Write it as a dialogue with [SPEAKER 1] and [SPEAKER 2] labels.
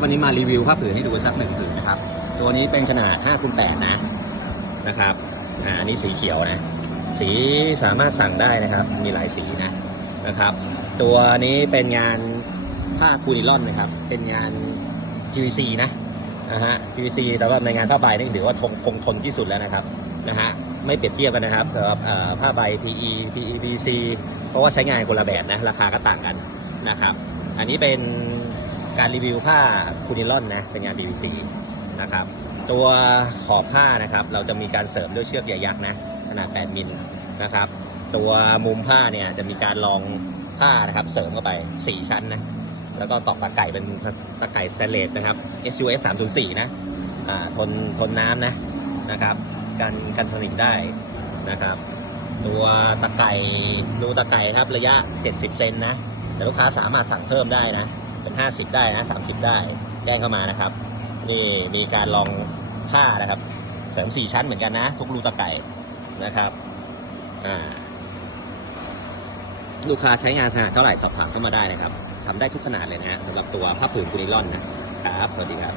[SPEAKER 1] วันนี้มารีวิวผ้าผืนให้ดูสักหนึ่งผืนนะครับ ตัวนี้เป็นขนาด5คูณ8นะนะครับอ่าอันนี้สีเขียวนะ สีสามารถสั่งได้นะครับ มีหลายสีนะนะครับ ตัวนี้เป็นงานผ้าคูนิลอนนะครับ เป็นงาน PVC นะนะฮะ PVC แต่ว่าในงานผ้าใบนี่ถือว่าทนคงทนที่สุดแล้วนะครับนะฮะไม่เปรียบเทียบกันนะครับสำหรับผ้าใบ PE PE PVC เพราะว่าใช้งานคนละแบบนะราคาก็ต่างกันนะครับ อันนี้เป็น การรีวิวผ้าคูนิลอนนะเป็นงาน PVC นะครับตัวขอบผ้านะครับเราจะมีการเสริมด้วยเชือกใยยักษ์นะขนาด 8 มิลนะครับตัวมุมผ้าเนี่ยจะมีการรองผ้านะครับเสริมเข้าไป 4 ชั้นนะแล้วก็ตอกตะไก่เป็นตะไก่สแตนเลสนะครับ SUS 304นะอ่าทนทนน้ำนะนะครับกันกันสนิมได้นะครับตัวตะไก่ดูตะไก่ครับระยะ 70 เซนนะแต่ลูกค้าสามารถสั่งเพิ่มได้นะ เป็น 50 ได้นะ30 ได้ แจ้งเข้ามานะครับ นี่มีการลองผ้านะครับเสริม4ชั้นเหมือนกันนะ ทุกรูตะไก่นะครับอ่าลูกค้าใช้งานขนาดเท่าไหร่สอบถามเข้ามาได้นะครับทำได้ทุกขนาดเลยนะฮะสำหรับตัวผ้าผืนกุนิลอนนะครับ สวัสดีครับ